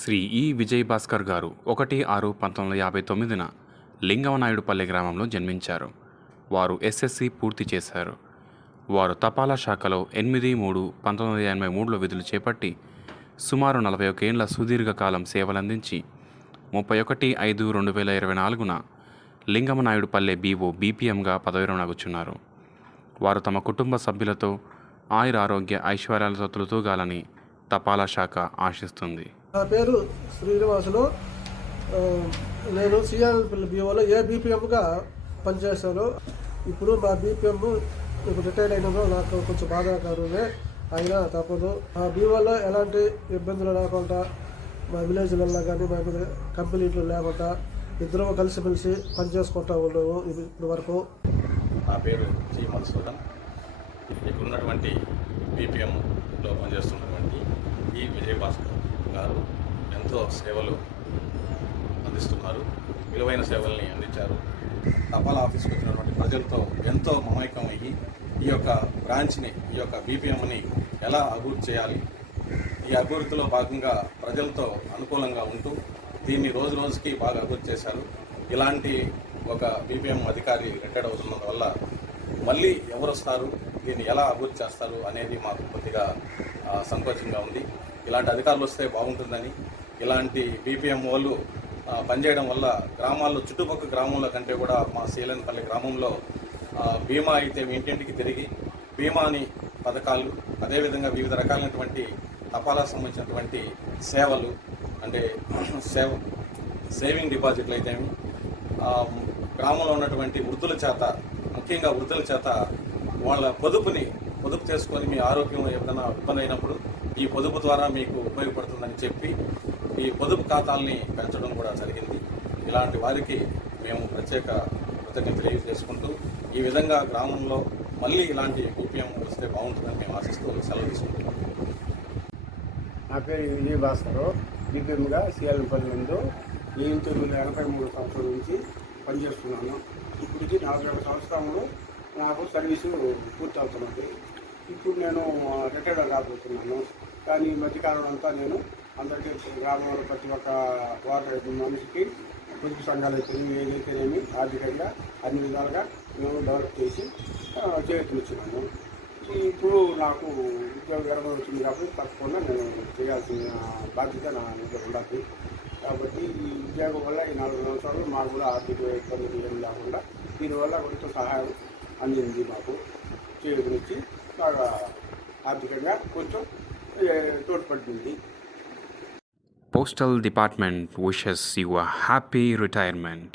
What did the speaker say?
శ్రీ ఈ. విజయభాస్కర్ గారు 1/6/1959న లింగమనాయుడుపల్లె గ్రామంలో జన్మించారు. వారు ఎస్ఎస్సి పూర్తి చేశారు. వారు తపాలా శాఖలో 8/3/1983లో విధులు చేపట్టి సుమారు 41 ఏండ్ల సుదీర్ఘకాలం సేవలందించి 31/5/2024న లింగమనాయుడుపల్లె బీఓ బీపీఎంగా పదవి విరమణగుచున్నారు. వారు తమ కుటుంబ సభ్యులతో ఆయురారోగ్య ఐశ్వర్యాలతో తులతూగాలని తపాలా శాఖ ఆశిస్తుంది. నా పేరు శ్రీనివాసులు. నేను సిఆర్ఎల్ బీఓలో బీపీఎంగా పనిచేశాను. ఇప్పుడు మా బీపీఎం ఇప్పుడు రిటైర్ అయినదో నాకు కొంచెం బాధాకరమే, అయినా తప్పదు. ఆ బీఓలో ఎలాంటి ఇబ్బందులు లేకుండా మా విలేజ్లలో కానీ మా కంపెనీలు లేకుండా ఇద్దరు కలిసిమెలిసి పనిచేసుకుంటూ ఉన్నాము ఇప్పటి వరకు. నా పేరు జి మధుసూదన్. ఇక్కడ ఉన్నటువంటి బీపీఎంలో పనిచేస్తున్నటువంటి ఈ విజయభాస్కర్ గారు ఎంతో సేవలు అందిస్తున్నారు. విలువైన సేవల్ని అందించారు. తపాలా ఆఫీస్కి వచ్చినటువంటి ప్రజలతో ఎంతో మమైకం అయ్యి ఈ యొక్క బ్రాంచ్ని, ఈ యొక్క బీపీఎంని ఎలా అభివృద్ధి చేయాలి, ఈ అభివృద్ధిలో భాగంగా ప్రజలతో అనుకూలంగా ఉంటూ దీన్ని రోజు రోజుకి బాగా అభివృద్ధి చేశారు. ఇలాంటి ఒక బీపీఎం అధికారి రిటైర్డ్ అవుతున్నందు వల్ల మళ్ళీ ఎవరు వస్తారు, దీన్ని ఎలా అభివృద్ధి చేస్తారు అనేది మాకు కొద్దిగా సంకోచంగా ఉంది. ఇలాంటి అధికారులు వస్తే బాగుంటుందని, ఇలాంటి బీపీఎం వాళ్ళు పనిచేయడం వల్ల గ్రామాల్లో, చుట్టుపక్కల గ్రామంలో కంటే కూడా మా సీలన్పల్లి గ్రామంలో బీమా అయితే ఇంటింటికి తిరిగి బీమాని పథకాలు, అదేవిధంగా వివిధ రకాలైనటువంటి తపాలా సంబంధించినటువంటి సేవలు, అంటే సేవింగ్ డిపాజిట్లు అయితేమి, గ్రామంలో ఉన్నటువంటి వృద్ధుల చేత, ముఖ్యంగా వృద్ధుల చేత వాళ్ళ పొదుపు చేసుకొని మీ ఆరోగ్యం ఏదైనా ఇబ్బంది అయినప్పుడు ఈ పొదుపు ద్వారా మీకు ఉపయోగపడుతుందని చెప్పి ఈ పొదుపు ఖాతాల్ని పెంచడం కూడా జరిగింది. ఇలాంటి వారికి మేము ప్రత్యేక కృతజ్ఞతలు తెలియజేసుకుంటూ ఈ విధంగా గ్రామంలో మళ్ళీ ఇలాంటి బీపీఎం వస్తే బాగుంటుందని మేము ఆశిస్తూ సెలవు తీసుకుంటున్నాం. నా పేరు విజయభాస్కర్. బీపీఎంగా సిఆర్ఎల్పల్లి నందు 1983 సంవత్సరం నుంచి పనిచేస్తున్నాను. ఇప్పటికి 41 సంవత్సరములు నాకు సర్వీసు పూర్తి అవుతున్నది. ఇప్పుడు నేను రిటైర్డ్ కాబోతున్నాను. కానీ ఈ మధ్యకాలం అంతా నేను అందరికీ గ్రామంలో ప్రతి ఒక్క వార్డు మనిషికి పొదుపు సంఘాలు అయితేనేమి, ఏదైతేనేమి ఆర్థికంగా అన్ని విధాలుగా మేము డెవలప్ చేసి చేస్తున్నాను. ఇప్పుడు నాకు ఉద్యోగ విరమణ వచ్చింది కాబట్టి తప్పకుండా నేను చేయాల్సిన బాధ్యత నా మీద ఉండాలి. కాబట్టి ఈ ఉద్యోగం వల్ల ఈ 4 సంవత్సరాలు మాకు కూడా ఆర్థిక ఇబ్బందులు ఏం లేకుండా దీనివల్ల కొంచెం సహాయం అందింది. మాకు చేయూతనిచ్చి బాగా ఆర్థికంగా కొంచెం తోడ్పడింది. Postal Department wishes you a happy retirement.